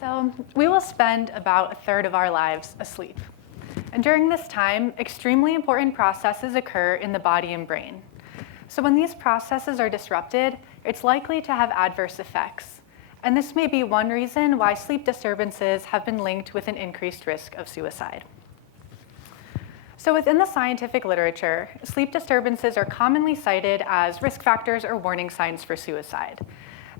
So we will spend about a third of our lives asleep. And during this time, extremely important processes occur in the body and brain. So when these processes are disrupted, it's likely to have adverse effects. And this may be one reason why sleep disturbances have been linked with an increased risk of suicide. So within the scientific literature, sleep disturbances are commonly cited as risk factors or warning signs for suicide.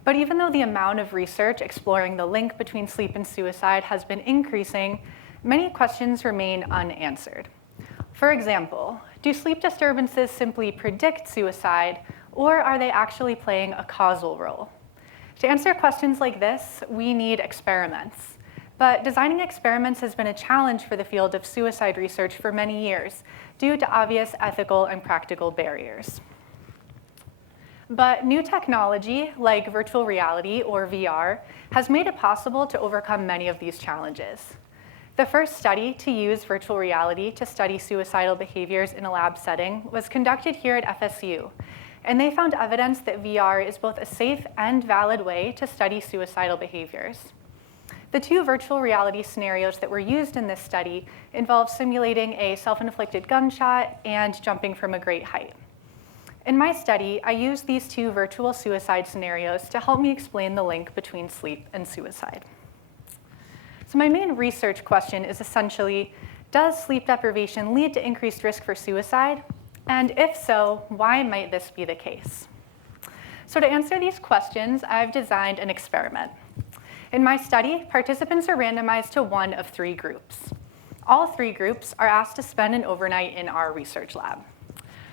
But even though the amount of research exploring the link between sleep and suicide has been increasing, many questions remain unanswered. For example, do sleep disturbances simply predict suicide, or are they actually playing a causal role? To answer questions like this, we need experiments. But designing experiments has been a challenge for the field of suicide research for many years due to obvious ethical and practical barriers. But new technology, like virtual reality or VR, has made it possible to overcome many of these challenges. The first study to use virtual reality to study suicidal behaviors in a lab setting was conducted here at FSU, and they found evidence that VR is both a safe and valid way to study suicidal behaviors. The two virtual reality scenarios that were used in this study involved simulating a self-inflicted gunshot and jumping from a great height. In my study, I used these two virtual suicide scenarios to help me explain the link between sleep and suicide. So my main research question is essentially, does sleep deprivation lead to increased risk for suicide? And if so, why might this be the case? So to answer these questions, I've designed an experiment. In my study, participants are randomized to one of three groups. All three groups are asked to spend an overnight in our research lab.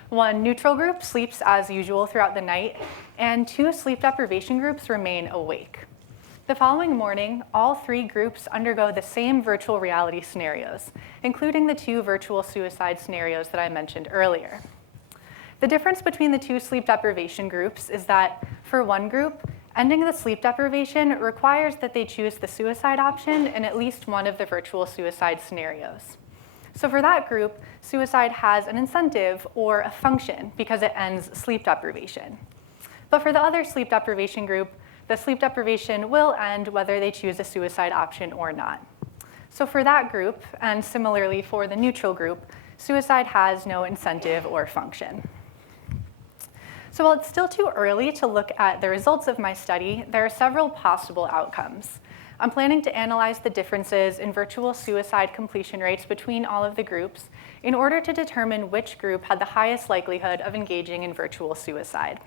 One neutral group sleeps as usual throughout the night, and two sleep deprivation groups remain awake. The following morning, all three groups undergo the same virtual reality scenarios, including the two virtual suicide scenarios that I mentioned earlier. The difference between the two sleep deprivation groups is that for one group, ending the sleep deprivation requires that they choose the suicide option in at least one of the virtual suicide scenarios. So for that group, suicide has an incentive or a function because it ends sleep deprivation. But for the other sleep deprivation group, the sleep deprivation will end whether they choose a suicide option or not. So for that group, and similarly for the neutral group, suicide has no incentive or function. So while it's still too early to look at the results of my study, there are several possible outcomes. I'm planning to analyze the differences in virtual suicide completion rates between all of the groups in order to determine which group had the highest likelihood of engaging in virtual suicide.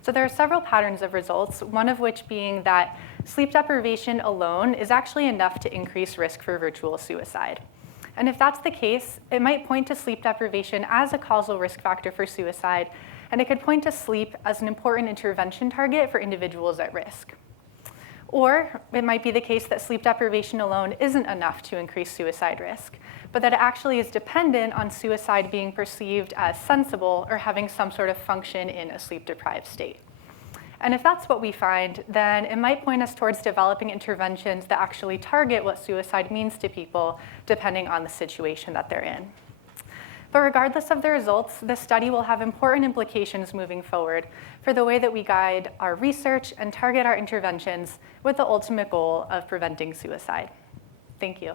So there are several patterns of results, one of which being that sleep deprivation alone is actually enough to increase risk for virtual suicide. And if that's the case, it might point to sleep deprivation as a causal risk factor for suicide, and it could point to sleep as an important intervention target for individuals at risk. Or it might be the case that sleep deprivation alone isn't enough to increase suicide risk, but that it actually is dependent on suicide being perceived as sensible or having some sort of function in a sleep-deprived state. And if that's what we find, then it might point us towards developing interventions that actually target what suicide means to people, depending on the situation that they're in. But regardless of the results, this study will have important implications moving forward for the way that we guide our research and target our interventions with the ultimate goal of preventing suicide. Thank you.